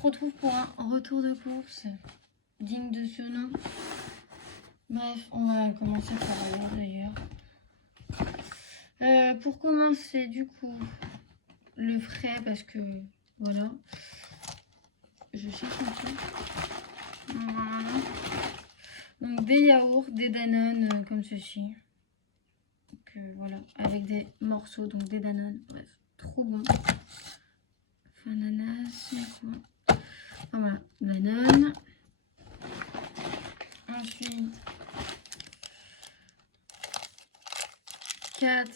se retrouve pour un retour de course digne de ce nom. Bref, on va commencer par ailleurs d'ailleurs. Pour commencer, du coup, le frais, parce que voilà, je cherche un peu. Voilà. Donc des yaourts, des Danone comme ceci. Donc voilà, avec des morceaux, donc des Danone. Bref, trop bon. Ananas, c'est quoi? Voilà, Danone. Ensuite, 4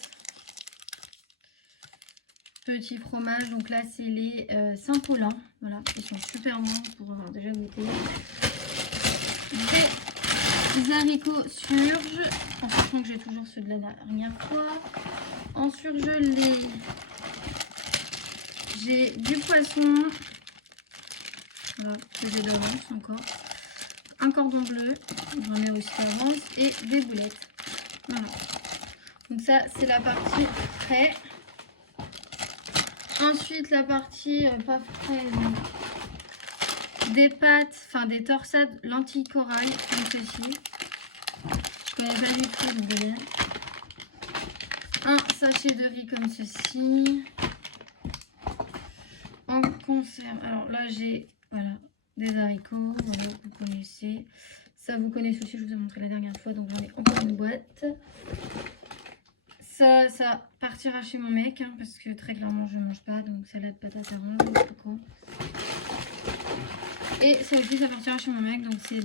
petits fromages. Donc là, c'est les Saint-Paulin. Voilà, ils sont super bons pour avoir déjà goûté. Des haricots surges. En sachant que j'ai toujours ceux de la dernière fois. En surgelé, j'ai du poisson. Voilà, que j'ai d'avance encore. Un cordon bleu, j'en ai aussi d'avance. Et des boulettes. Voilà. Donc ça, c'est la partie frais. Ensuite, la partie pas frais, donc, des pâtes, enfin des torsades lentilles corail, comme ceci. Je connais pas du tout, désolé. Un sachet de riz comme ceci. En conserve, alors là j'ai voilà, des haricots, voilà, vous connaissez. Ça vous connaissez aussi, je vous ai montré la dernière fois, donc j'en ai encore une boîte. Ça partira chez mon mec, hein, parce que très clairement je mange pas, donc salade patate orange, je sais pas quoi. Et ça aussi ça partira chez mon mec, donc c'est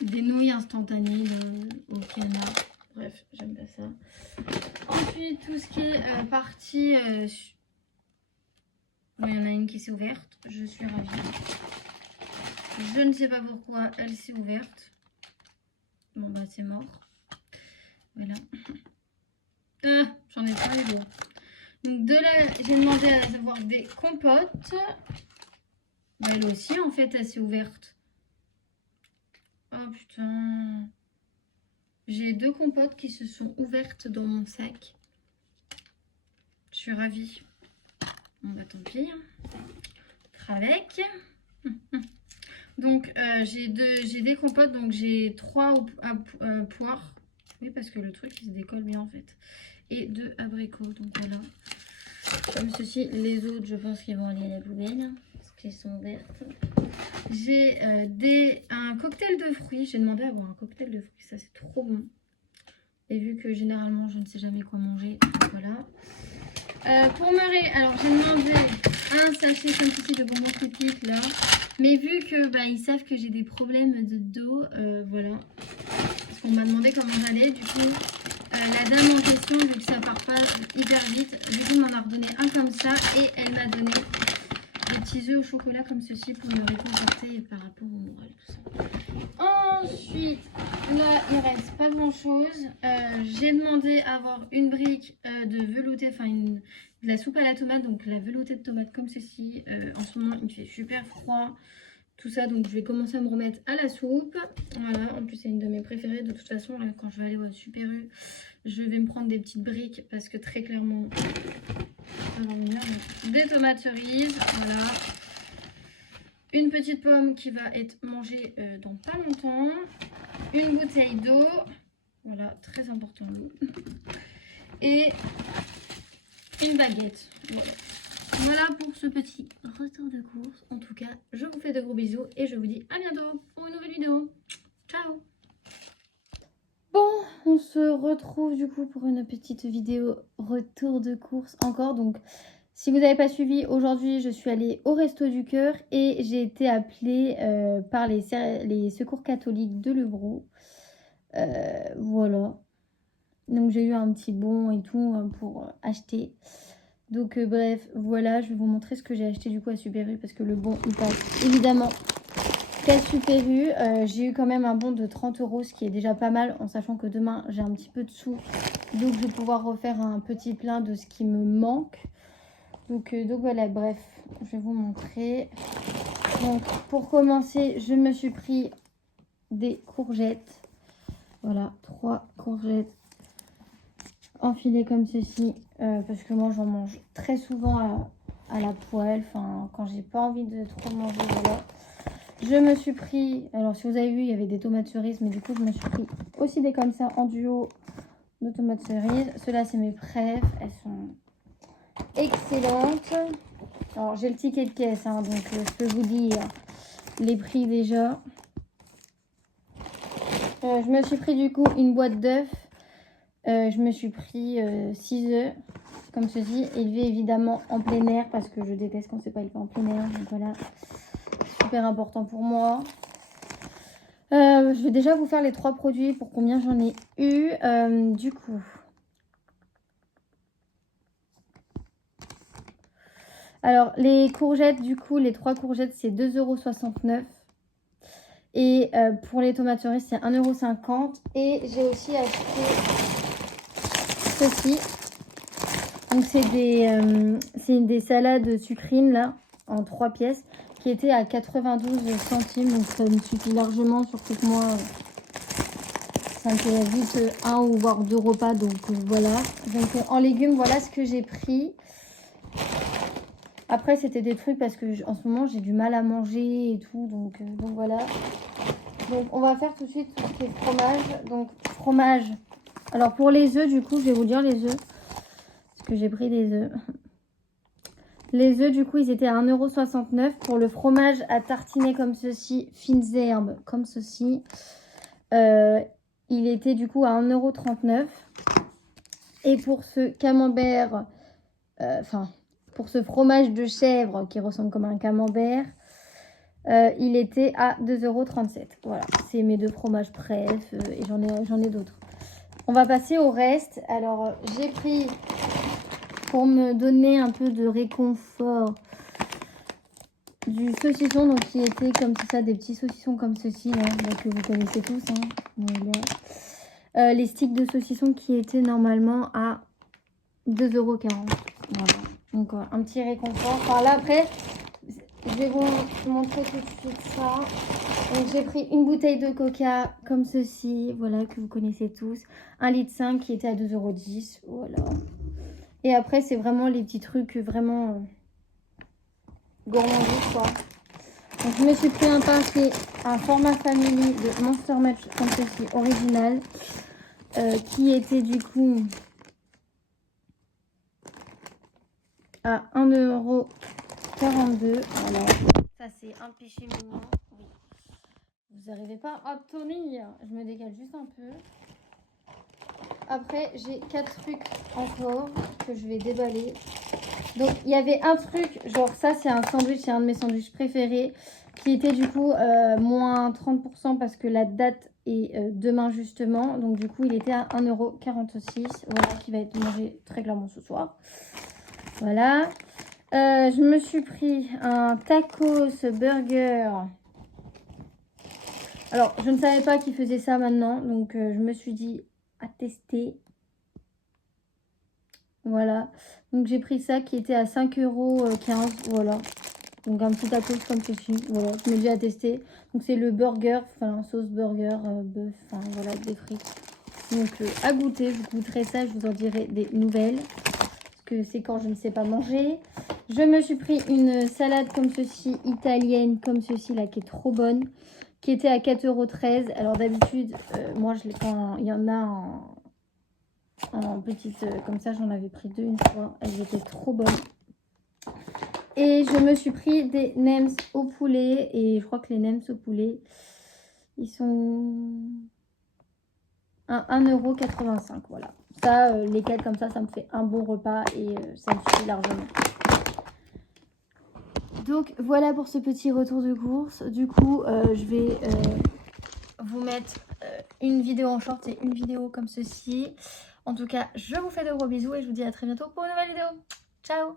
des nouilles instantanées au canard. Bref, j'aime pas ça. Ensuite, tout ce qui est partie... Bon, il y en a une qui s'est ouverte, je suis ravie. Je ne sais pas pourquoi elle s'est ouverte. Bon bah c'est mort. Voilà. Ah, j'en ai pas eu d'autres. Donc de là, j'ai demandé à avoir des compotes. Bah, elle aussi en fait elle s'est ouverte. Oh putain. J'ai 2 compotes qui se sont ouvertes dans mon sac. Je suis ravie. Bon bah tant pis. Avec. Donc j'ai des compotes, donc j'ai 3 poires. Oui, parce que le truc il se décolle bien en fait. Et 2 abricots, donc voilà. Comme ceci, les autres je pense qu'ils vont aller à la poubelle. Parce qu'ils sont vertes. J'ai un cocktail de fruits. J'ai demandé à avoir un cocktail de fruits, ça c'est trop bon. Et vu que généralement je ne sais jamais quoi manger, voilà. Pour Murray, alors j'ai demandé un sachet comme ceci de bonbons critiques là. Mais vu que bah, ils savent que j'ai des problèmes de dos, voilà. Parce qu'on m'a demandé comment j'allais, du coup la dame en question, vu que ça part pas hyper vite, du coup m'en a redonné un comme ça et elle m'a donné des petits œufs au chocolat comme ceci pour me réconforter par rapport au moral, tout ça. Ensuite, là il reste pas grand chose. J'ai demandé à avoir une brique de velouté, enfin de la soupe à la tomate, donc la veloutée de tomate comme ceci. En ce moment il fait super froid, tout ça, donc je vais commencer à me remettre à la soupe. Voilà, en plus c'est une de mes préférées. De toute façon, là, quand je vais aller au Super U, je vais me prendre des petites briques parce que très clairement, des tomates cerises, voilà. Une petite pomme qui va être mangée dans pas longtemps. Une bouteille d'eau. Voilà, très important l'eau. Et une baguette. Voilà. Voilà pour ce petit retour de course. En tout cas, je vous fais de gros bisous et je vous dis à bientôt pour une nouvelle vidéo. Ciao! Bon, on se retrouve du coup pour une petite vidéo retour de course encore. Donc, si vous n'avez pas suivi, aujourd'hui, je suis allée au Resto du Cœur et j'ai été appelée par les secours catholiques de Lebroux. Voilà. Donc, j'ai eu un petit bon et tout pour acheter. Donc, bref, voilà, je vais vous montrer ce que j'ai acheté du coup à Super U parce que le bon, il passe évidemment qu'à Super U. J'ai eu quand même un bon de 30 €, ce qui est déjà pas mal en sachant que demain, j'ai un petit peu de sous. Donc, je vais pouvoir refaire un petit plein de ce qui me manque. Donc voilà, bref, je vais vous montrer. Donc pour commencer, je me suis pris des courgettes. Voilà, 3 courgettes enfilées comme ceci. Parce que moi, j'en mange très souvent à la poêle, enfin quand j'ai pas envie de trop manger, voilà. Je me suis pris, alors si vous avez vu, il y avait des tomates cerises, mais du coup je me suis pris aussi des comme ça en duo de tomates cerises. Ceux-là c'est mes préf, elles sont excellentes. Alors j'ai le ticket de caisse, hein, donc je peux vous dire les prix déjà. Je me suis pris du coup une boîte d'œufs. Je me suis pris 6 œufs comme ceci, élevés évidemment en plein air parce que je déteste quand c'est pas élevé en plein air. Donc voilà, super important pour moi. Je vais déjà vous faire les 3 produits pour combien j'en ai eu. Du coup, alors les courgettes, du coup, les 3 courgettes c'est 2,69 €. Et pour les tomates cerises c'est 1,50 €. Et j'ai aussi acheté ceci. Donc c'est des salades sucrines là, en 3 pièces, qui étaient à 92 centimes. Donc ça me suffit largement, surtout que moi, ça me fait vite 1 ou voire 2 repas. Donc voilà. Donc en légumes, voilà ce que j'ai pris. Après, c'était des trucs parce que en ce moment, j'ai du mal à manger et tout. Donc voilà. Donc on va faire tout de suite tout ce qui est fromage. Donc fromage. Alors pour les œufs, du coup, je vais vous dire les œufs. Parce que j'ai pris des œufs. Les œufs, du coup, ils étaient à 1,69 €. Pour le fromage à tartiner comme ceci, fines herbes comme ceci, il était du coup à 1,39 €. Et pour ce camembert, pour ce fromage de chèvre qui ressemble comme un camembert, il était à 2,37 €. Voilà, c'est mes 2 fromages préf et j'en ai d'autres. On va passer au reste. Alors, j'ai pris, pour me donner un peu de réconfort, du saucisson, donc qui était comme ça, des petits saucissons comme ceci, là, que vous connaissez tous. Hein. Voilà. Les sticks de saucisson qui étaient normalement à 2,40 €. Voilà. Donc un petit réconfort. Enfin là après, je vais vous montrer tout de suite ça. Donc j'ai pris une bouteille de coca comme ceci, voilà, que vous connaissez tous. 1,5 litre qui était à 2,10 €. Voilà. Et après, c'est vraiment les petits trucs vraiment gourmandises, quoi. Donc je me suis pris un paquet, un format family de Monster Match comme ceci, original, qui était du coup à 1,42 €. Voilà. Ça c'est un péché mignon. Oui. Vous n'arrivez pas à tenir. Je me décale juste un peu. Après, j'ai 4 trucs encore que je vais déballer. Donc, il y avait un truc, genre ça, c'est un sandwich, c'est un de mes sandwichs préférés, qui était du coup moins 30% parce que la date est demain justement. Donc, du coup, il était à 1,46 €. Voilà, qui va être mangé très clairement ce soir. Voilà. Je me suis pris un tacos burger. Alors, je ne savais pas qu'il faisait ça maintenant. Donc, je me suis dit à tester. Voilà. Donc, j'ai pris ça qui était à 5,15 €. Voilà. Donc, un petit tacos comme ceci. Voilà. Je me dis à tester. Donc, c'est le burger. Enfin, sauce burger, bœuf. Enfin, voilà, avec des frites. Donc, à goûter. Je goûterai ça. Je vous en dirai des nouvelles. Parce que c'est quand je ne sais pas manger. Je me suis pris une salade comme ceci, italienne, comme ceci, là, qui est trop bonne. Qui était à 4,13 €. Alors, d'habitude, moi, je l'ai quand il y en a en petite, comme ça, j'en avais pris 2 une fois. Elles étaient trop bonnes. Et je me suis pris des nems au poulet. Et je crois que les nems au poulet, ils sont à 1,85 €. Voilà. Ça, lesquels comme ça me fait un bon repas et ça me suffit largement. Donc voilà pour ce petit retour de course. Du coup, je vais vous mettre une vidéo en short et une vidéo comme ceci. En tout cas, je vous fais de gros bisous et je vous dis à très bientôt pour une nouvelle vidéo. Ciao!